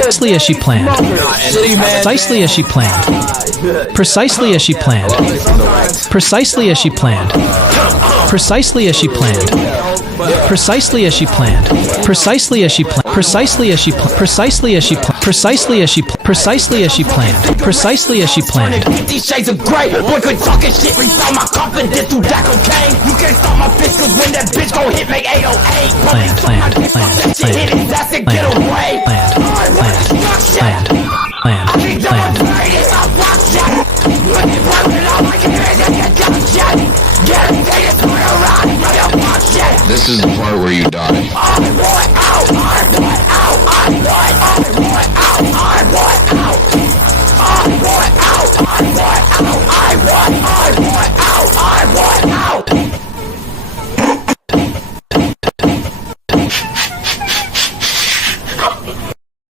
Precisely as she planned. Precisely as she planned. Precisely as she planned. Precisely as she planned. Precisely as she planned. Precisely as she planned. Precisely as she planned. Precisely as she precisely as she precisely as she precisely as she planned. Precisely as she planned. These shades of gray, boy quit talking shit, restart my confidence through that cocaine. You can't stop my bitch, cause when that bitch gon' hit, make 808. Planned, planned, planned, planned, planned, This is